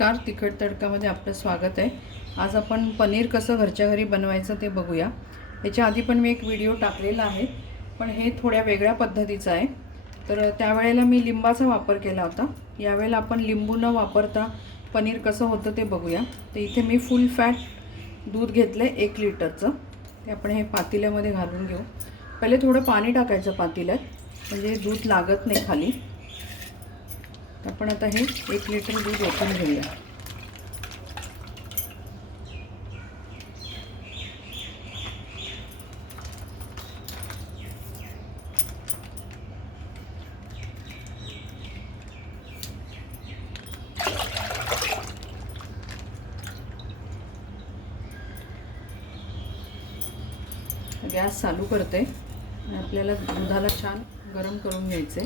नमस्कार तिखट तडकामध्ये आपलं स्वागत आहे. आज आपण पनीर कसं घरच्या घरी बनवायचं ते बघूया. याच्या आधी पण मी एक व्हिडिओ टाकलेला आहे पण हे थोड्या वेगळ्या पद्धतीचं आहे. तर त्यावेळेला मी लिंबाचा वापर केला होता. यावेळेला आपण लिंबू न वापरता पनीर कसं होतं ते बघूया. तर इथे मी फुल फॅट दूध घेतलं आहे एक लिटरचं. ते आपण हे पातेल्यामध्ये घालून घेऊ. पहिले थोडं पाणी टाकायचं पातेल्यात म्हणजे दूध लागत नाही खाली. आपण आता हे एक लिटर दूध ओतून घेऊया. गॅस चालू करते आणि आपल्याला दुधाला छान गरम करून घ्यायचं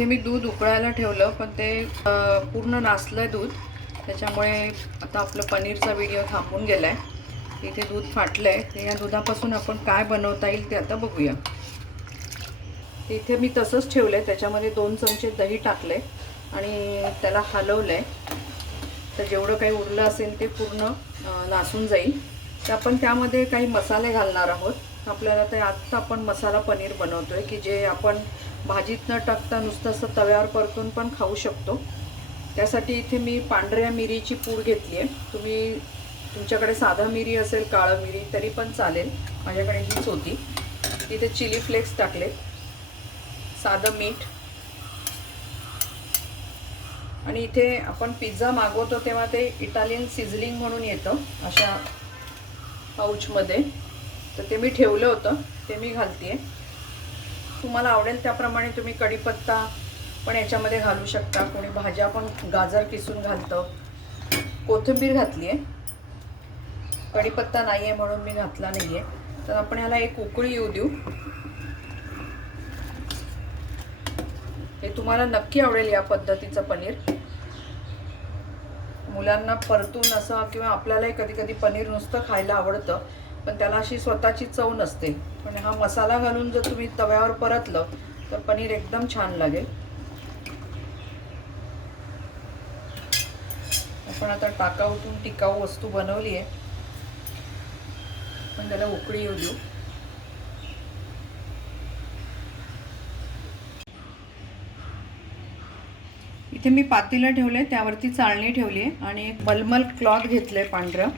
इथे मी दूध उकळायला ठेवलं पण ते पूर्ण नासलं आहे दूध. त्याच्यामुळे आता आपलं पनीरचा व्हिडिओ थांबून गेला आहे इथे दूध फाटलं आहे या दुधापासून आपण काय बनवता येईल ते आता बघूया. इथे मी तसंच ठेवलं आहे त्याच्यामध्ये दोन चमचे दही टाकले आणि त्याला हलवलं आहे तर जेवढं काही उरलं असेल ते पूर्ण नासून जाईल. तर आपण त्यामध्ये काही मसाले घालणार आहोत. आपल्याला ते आत्ता आपण मसाला पनीर बनवतो आहे की जे आपण भाजीत न टाकता नुसतं असं तव्यावर परतून पण खाऊ शकतो. त्यासाठी इथे मी पांढऱ्या मिरीची पूड घेतली आहे. तुम्ही तुमच्याकडे साधा मिरी असेल काळं मिरी तरी पण चालेल. माझ्याकडे हीच होती. इथे चिली फ्लेक्स टाकले. साधं मीठ. आणि इथे आपण पिझ्झा मागवतो तेव्हा ते इटालियन सिझलिंग म्हणून येतं अशा पाऊचमध्ये तर ते मी ठेवलं होतं. ते मी घालते आहे तुम्हाला आवडेल त्याप्रमाणे तुम्ही कढीपत्ता पण याच्यामध्ये घालू शकता. कोणी भाज्या पण गाजर किसून घालतं. कोथिंबीर घातली आहे. कढीपत्ता नाही आहे म्हणून मी घातला नाही आहे तर आपण ह्याला एक उकळी येऊ देऊ. हे तुम्हाला नक्की आवडेल या पद्धतीचं पनीर. मुलांना परतून असं किंवा आपल्यालाही कधी कधी पनीर नुसतं खायला आवडतं. पण त्याला अशी स्वतःची चव नसते. पण हा मसाला घालून जर तुम्ही तव्यावर परतलं तर पनीर एकदम छान लागेल. आपण आता टाकाऊतून टिकाऊ वस्तू बनवली आहे. पण त्याला उकळी येऊ देऊ. इथे मी पातीला ठेवले त्यावरती चाळणी ठेवली आहे आणि एक मलमल क्लॉथ घेतलं आहे पांढरं.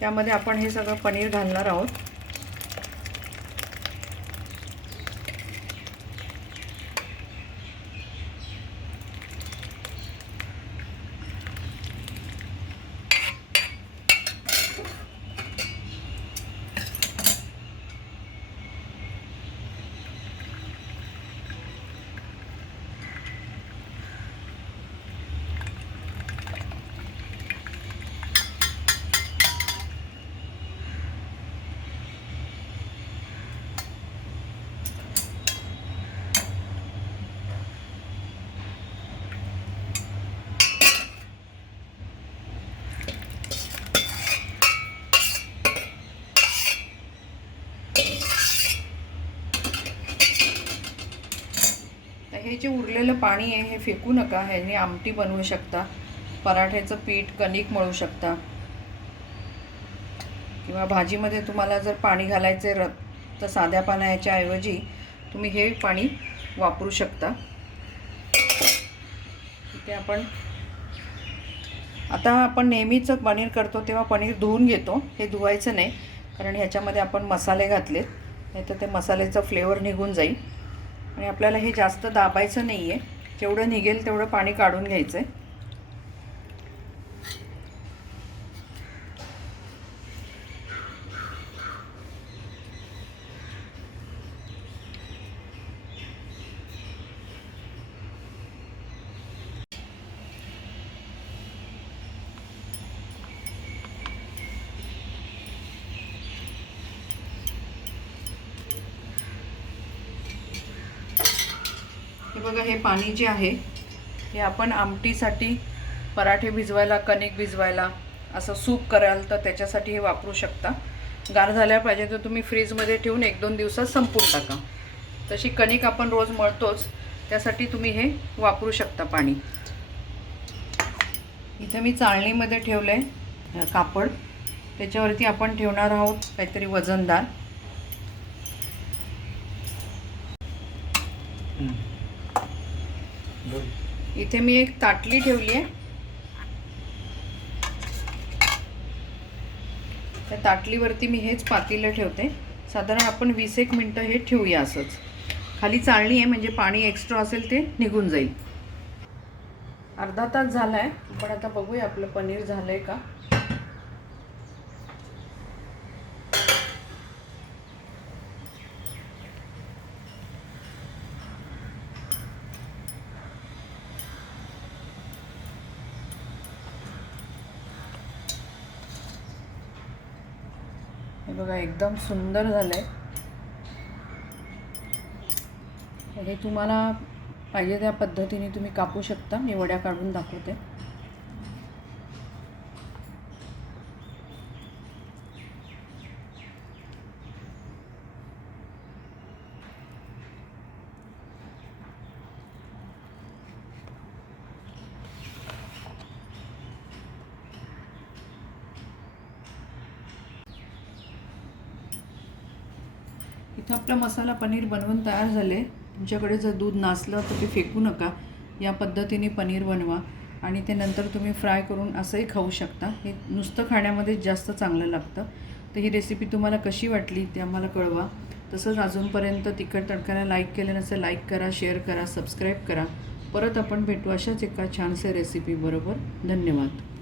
त्यामध्ये आपण हे सगळं पनीर घालणार आहोत तर हे जे उरलेलं पाणी आहे हे फेकू नका ह्याने आमटी बनवू शकता पराठ्याचं पीठ कणिक मळू शकता. किंवा भाजीमध्ये तुम्हाला जर पाणी घालायचं र तर साध्या पाण्याच्या ऐवजी तुम्ही हे पाणी वापरू शकता. ते आपण आता आपण नेहमीचं पनीर करतो तेव्हा पनीर धुवून घेतो. हे धुवायचं नाही कारण ह्याच्यामध्ये आपण मसाले घातलेत नाही तर ते मसाल्याचं फ्लेवर निघून जाईल. आणि आपल्याला हे जास्त दाबायचं नाही आहे जेवढं निघेल तेवढं पाणी काढून घ्यायचं आहे बघा हे पाणी जे आहे हे आपण आमटीसाठी पराठे भिजवायला कणिक भिजवायला असं सूप कराल तर त्याच्यासाठी हे वापरू शकता. गार झाल्या पाहिजे तर तुम्ही फ्रीजमध्ये ठेवून एक दोन दिवसात संपून टाका. तशी कणिक आपण रोज मळतोच त्यासाठी तुम्ही हे वापरू शकता पाणी. इथं मी चाळणीमध्ये ठेवलं आहे कापड. त्याच्यावरती आपण ठेवणार आहोत काहीतरी वजनदार. इथे मी एक ताटली ठेवली आहे. त्या ताटलीवरती मी हेच पातेलं ठेवते. साधारण आपण वीस एक मिनटं हे ठेवूया असंच. खाली चाळणी आहे म्हणजे पाणी एक्स्ट्रा असेल ते निघून जाईल. अर्धा तास झाला आहे पण आता बघूया आपलं पनीर झालं आहे का. बघा एकदम सुंदर झालं आहे हे तुम्हाला पाहिजे त्या पद्धतीने तुम्ही कापू शकता. मी वड्या काढून दाखवते. इथं आपला मसाला पनीर बनवून तयार झाले. तुमच्याकडे जर दूध नासलं तर ते फेकू नका. या पद्धतीने पनीर बनवा आणि ते नंतर तुम्ही फ्राय करून असंही खाऊ शकता. हे नुसतं खाण्यामध्ये जास्त चांगलं लागतं. तर ही रेसिपी तुम्हाला कशी वाटली ते आम्हाला कळवा. तसंच अजूनपर्यंत तिखट तडकाला लाईक केलं नसेल लाईक करा शेअर करा सबस्क्राईब करा. परत आपण भेटू अशाच एका छानशा रेसिपीबरोबर धन्यवाद.